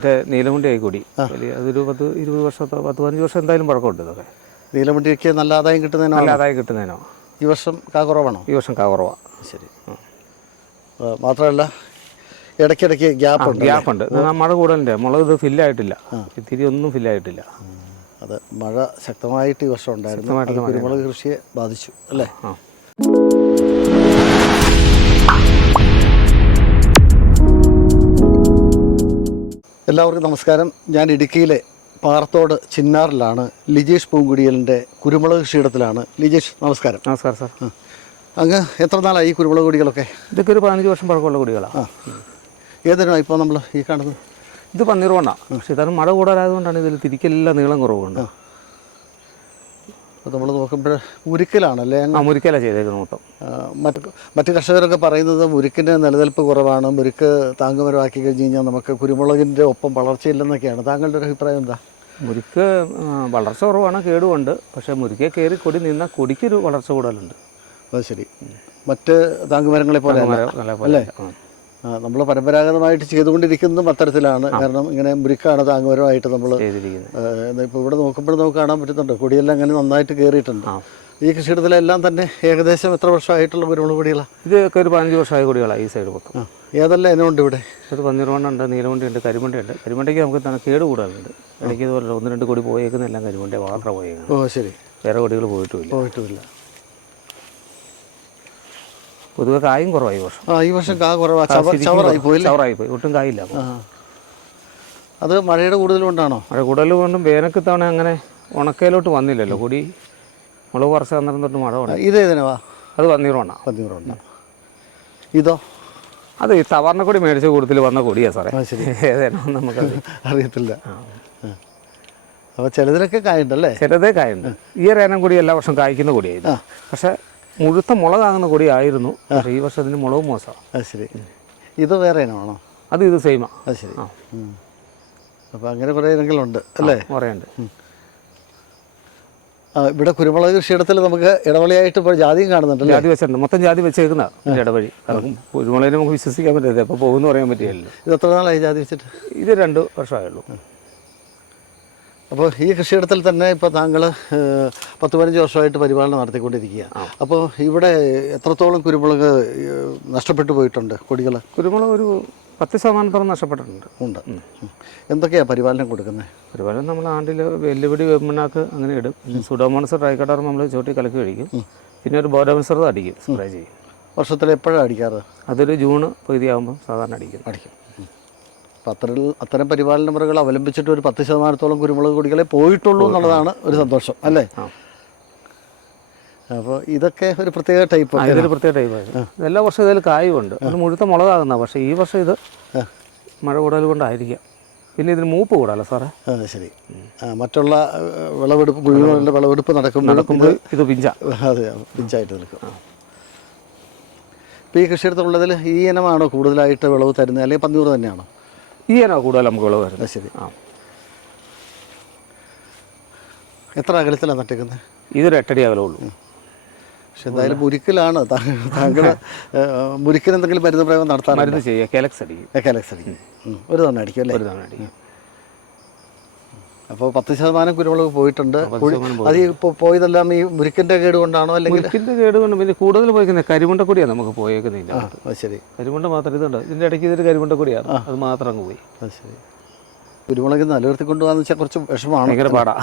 മറ്റേ നീലമുണ്ടി ആയിക്കൂടി വലിയ അതൊരു പത്ത് ഇരുപത് വർഷത്തോ പത്ത് പതിനഞ്ച് വർഷം എന്തായാലും പഴക്കമുണ്ട് ഇതൊക്കെ. നീലമുണ്ടിയൊക്കെ നല്ല ആദായം കിട്ടുന്നതിനോ നല്ല ആദായം കിട്ടുന്നതിനോ? ഈ വർഷം കാ കുറവാണോ? ഈ വർഷം കാ കുറവാണ് ശരി. മാത്രമല്ല ഇടയ്ക്കിടയ്ക്ക് ഗ്യാപ്പ് ഉണ്ട് ഗ്യാപ്പ് ഉണ്ട് മഴ കൂടുതലുണ്ട്. മുളക് ഇത് ഫില്ലായിട്ടില്ല ഇത്തിരി ഒന്നും ഫില്ലായിട്ടില്ല. അത് മഴ ശക്തമായിട്ട് ഈ വർഷം ഉണ്ടായിരുന്നു. കുരുമുളക് കൃഷിയെ ബാധിച്ചു അല്ലേ? എല്ലാവർക്കും നമസ്കാരം. ഞാൻ ഇടുക്കിയിലെ പാറത്തോട് ചിന്നാറിലാണ് ലിജേഷ് പൂങ്കുടിയലിന്റെ കുരുമുളക് കൃഷിയിടത്തിലാണ്. ലിജേഷ് നമസ്കാരം. നമസ്കാരം സാർ. അങ്ങ് എത്ര നാളായി ഈ കുരുമുളക് കൊടികളൊക്കെ? ഇതൊക്കെ ഒരു പതിനഞ്ച് വർഷം പഴക്കമുള്ള കുടികളാണ് ആ. ഏതിനാണ് ഇപ്പോൾ നമ്മൾ ഈ കാണുന്നത്? ഇത് പന്നീർ വണ്ണ പക്ഷേ ഇതാണ് മഴ കൂടുതലായതുകൊണ്ടാണ് ഇതിൽ തിരിക്കെല്ലാം നീളം കുറവുണ്ട്. അപ്പോൾ നമ്മൾ നോക്കുമ്പോൾ മുരിക്കലാണല്ലേ? അങ്ങ് ആ മുരിക്കല ചെയ്തേക്കുന്നത് മൊത്തം. മറ്റ് മറ്റ് കർഷകരൊക്കെ പറയുന്നത് മുരുക്കിന്റെ നിലനിൽപ്പ് കുറവാണ്. മുരുക്ക് താങ്ങുമരമാക്കി കഴിഞ്ഞ് കഴിഞ്ഞാൽ നമുക്ക് കുരുമുളകിന്റെ ഒപ്പം വളർച്ചയില്ലെന്നൊക്കെയാണ്. താങ്കളുടെ ഒരു അഭിപ്രായം എന്താ? മുരിക്ക് വളർച്ച കുറവാണ് കേടുമുണ്ട്. പക്ഷേ മുരിക്കെ കയറി കൊടി നിന്നാൽ കൊടിക്കൊരു വളർച്ച കൂടുതലുണ്ട്. അത് ശരി. മറ്റ് താങ്ങുമരങ്ങളെ പോലെ അല്ലേ. നമ്മൾ പരമ്പരാഗതമായിട്ട് ചെയ്തുകൊണ്ടിരിക്കുന്നതും അത്തരത്തിലാണ്. കാരണം ഇങ്ങനെ മുരിക്കാണ് താങ്ങുപരമായിട്ട് നമ്മൾ ഇപ്പോൾ ഇവിടെ നോക്കുമ്പോൾ നമുക്ക് കാണാൻ പറ്റുന്നുണ്ട്. കൊടിയെല്ലാം അങ്ങനെ നന്നായിട്ട് കയറിയിട്ടുണ്ട്. ഈ കൃഷിയിടത്തിലെല്ലാം തന്നെ ഏകദേശം എത്ര വർഷമായിട്ടുള്ള കുരുമുളക് കൊടികളാണ് ഇതൊക്കെ ഒരു പതിനഞ്ച് വർഷമായ കൊടികളാണ് ഈ സൈഡ് മൊത്തം. ആ ഏതെല്ലാം ഇനമുണ്ട് ഇവിടെ? ഇത് പന്നിറുവണ്ണുണ്ട് നീലവണ്ടിയുണ്ട് കരിമണ്ടിയുണ്ട്. കരിമണ്ടിക്ക് നമുക്ക് തന്നെ കേട് കൂടാറുണ്ട്. ഇടയ്ക്ക് ഇതുപോലെ ഒന്ന് രണ്ട് കൊടി പോയേക്കുന്നെല്ലാം കരിമുണ്ടേ കരിമണ്ടി മാത്രം പോയേക്കുന്നത്. ഓ ശരി. വേറെ കൊടികൾ പോയിട്ടുമില്ല. പോയിട്ടുമില്ല. പൊതുവെ കായും കുറവായി വർഷം. ആ ഈ വർഷം കാ കുറവാ. ചവ ചവറായി ചവറായി പോയി ഒട്ടും കായില്ല. അത് മഴയുടെ കൂടുതൽ കൊണ്ടാണോ? മഴ കൂടുതൽ കൊണ്ടും വേനൽക്ക് തവണ അങ്ങനെ ഉണക്കയിലോട്ട് വന്നില്ലല്ലോ. കൂടി മുളക് കുറച്ച് അന്നേരം തൊട്ട് മഴ വേണം ഇത് ഏതിനവാ അത് വന്നീറോണ പതിനൂറുണ്ട് ഇതോ? അത് ഈ തവറിനെ കൂടി മേടിച്ച കൂടുതൽ വന്ന കൂടിയാ സാറേ. ഏതേനോ നമുക്കത് അറിയത്തില്ല. അപ്പോൾ ചിലതിലൊക്കെ കായുണ്ടല്ലേ ചിലതേ കായുണ്ട്. ഈ ഒരു ഏനം കൊടി എല്ലാ വർഷം കായ്ക്കുന്ന കൂടിയായിരുന്നു. പക്ഷേ മുഴുത്ത മുളകാകുന്ന കൊടിയായിരുന്നു പക്ഷേ ഈ വർഷം അതിന് മുളക് മോശമാണ് അത് ശരി. ഇത് വേറെ ഇനമാണോ അത് ഇത് സെയിമാ അത് ശരി. ആ. അപ്പോൾ അങ്ങനെ കുറേ ഇനങ്ങളുണ്ട് അല്ലേ? കുറേയുണ്ട്. ആ, ഇവിടെ കുരുമുളക് കൃഷിയിടത്തിൽ നമുക്ക് ഇടവളിയായിട്ട് ഇപ്പോൾ ജാതിയും കാണുന്നുണ്ടല്ലേ? ജാതി വെച്ചിട്ടുണ്ട്. മൊത്തം ജാതി വെച്ചേക്കുന്ന ഇടവഴി. കാരണം കുരുമുളകിനെ നമുക്ക് വിശ്വസിക്കാൻ പറ്റില്ല അപ്പോൾ പോകുമെന്ന് പറയാൻ പറ്റില്ലല്ലോ. ഇത് എത്ര നാളായി ജാതി വെച്ചിട്ട്? ഇത് രണ്ട് വർഷമായുള്ളൂ. അപ്പോൾ ഈ കൃഷിയിടത്തിൽ തന്നെ ഇപ്പോൾ താങ്കൾ പത്ത് പതിനഞ്ച് വർഷമായിട്ട് പരിപാലനം നടത്തിക്കൊണ്ടിരിക്കുക. അപ്പോൾ ഇവിടെ എത്രത്തോളം കുരുമുളക് നഷ്ടപ്പെട്ടു പോയിട്ടുണ്ട് കൊടികൾ കുരുമുളക് ഒരു പത്ത് ശതമാനത്തോളം നഷ്ടപ്പെട്ടിട്ടുണ്ട്. ഉണ്ട്. എന്തൊക്കെയാണ് പരിപാലനം കൊടുക്കുന്നത് പരിപാലനം നമ്മൾ ആണ്ടിൽ വെല്ലുവിളി വെമ്മിണാക്ക് അങ്ങനെ ഇടും. സുഡോമോണസ് ട്രൈക്കടാർ നമ്മൾ ചോട്ടി കലക്കി കഴിക്കും പിന്നെ ഒരു ബോഡോമിസറും അടിക്കും സ്പ്രേ ചെയ്യും. വർഷത്തിൽ എപ്പോഴാണ് അടിക്കാറ്? അതൊരു ജൂണ് പകുതിയാകുമ്പോൾ സാധാരണ അടിക്കും. അടിക്കും. അപ്പം അത്തരം അത്തരം പരിപാലന മുറകൾ അവലംബിച്ചിട്ട് ഒരു പത്ത് ശതമാനത്തോളം കുരുമുളക് കൊടികളെ പോയിട്ടുള്ളൂ എന്നുള്ളതാണ് ഒരു സന്തോഷം അല്ലേ? അപ്പോൾ ഇതൊക്കെ ഒരു പ്രത്യേക ടൈപ്പ് ഇതൊരു പ്രത്യേക ടൈപ്പാണ് എല്ലാ വർഷവും ഇതിൽ കായുണ്ട്. അത് മുഴുത്ത മുളകാകുന്ന പക്ഷേ ഈ വർഷം ഇത് മഴ കൂടുതൽ കൊണ്ടായിരിക്കാം. പിന്നെ ഇതിന് മൂപ്പ് കൂടാലോ സാറേ? അതെ ശരി. മറ്റുള്ള വിളവെടുപ്പ് കുഴികളുടെ വിളവെടുപ്പ് നടക്കുമ്പോൾ നടക്കുമ്പോൾ ഇത് പിഞ്ച. അതെ പിഞ്ചായിട്ട് നിൽക്കും. ഇപ്പോൾ ഈ കൃഷിയിടത്തുള്ളതിൽ ഈ ഇനമാണോ കൂടുതലായിട്ട് വിളവ് തരുന്നത്? അല്ലെങ്കിൽ പന്നിയൂർ തന്നെയാണോ? ഈ ഇനോ കൂടുതൽ നമുക്ക് വിളവ് വരുന്നത്. ശരി. ആ. എത്ര അകലത്തിലാണ് നട്ടേക്കുന്നത് ഇതൊരു എട്ടടി അകലേ ഉള്ളൂ പക്ഷെ എന്തായാലും മുരിക്കലാണ് താങ്കൾ മുരിക്കൽ എന്തെങ്കിലും മരുന്ന് പ്രയോഗം നടത്താൻ മരുന്ന് ചെയ്യുക കെലക്സ് അടിക്കും കെലക്സ് അടിക്കും ഒരു തവണ അടിക്കും അല്ലേ? ഒരു തവണ അടിക്കും അപ്പോൾ പത്ത് ശതമാനം കുരുമുളക് പോയിട്ടുണ്ട്. അത് ഇപ്പോൾ പോയതെല്ലാം ഈ മുരിക്കിന്റെ കേട് കൊണ്ടാണോ അല്ലെങ്കിൽ കേട് കൊണ്ട് പിന്നെ കൂടുതൽ പോയിക്കുന്നത് കരിമുണ്ട കൂടിയാണ് നമുക്ക് പോയേക്കുന്നില്ല ശരി. കരിമുണ്ട മാത്രം ഇതുണ്ട്. ഇതിന്റെ ഇടയ്ക്ക് ഇതൊരു കരിമുണ്ട കൂടിയാണ്. അത് മാത്രം അങ്ങ് പോയി. ശരി. കുരുമുളക് നിലനിർത്തി കൊണ്ടുപോകാന്ന് വെച്ചാൽ കുറച്ച് വിഷമാണ് ഭയങ്കര പാടാ.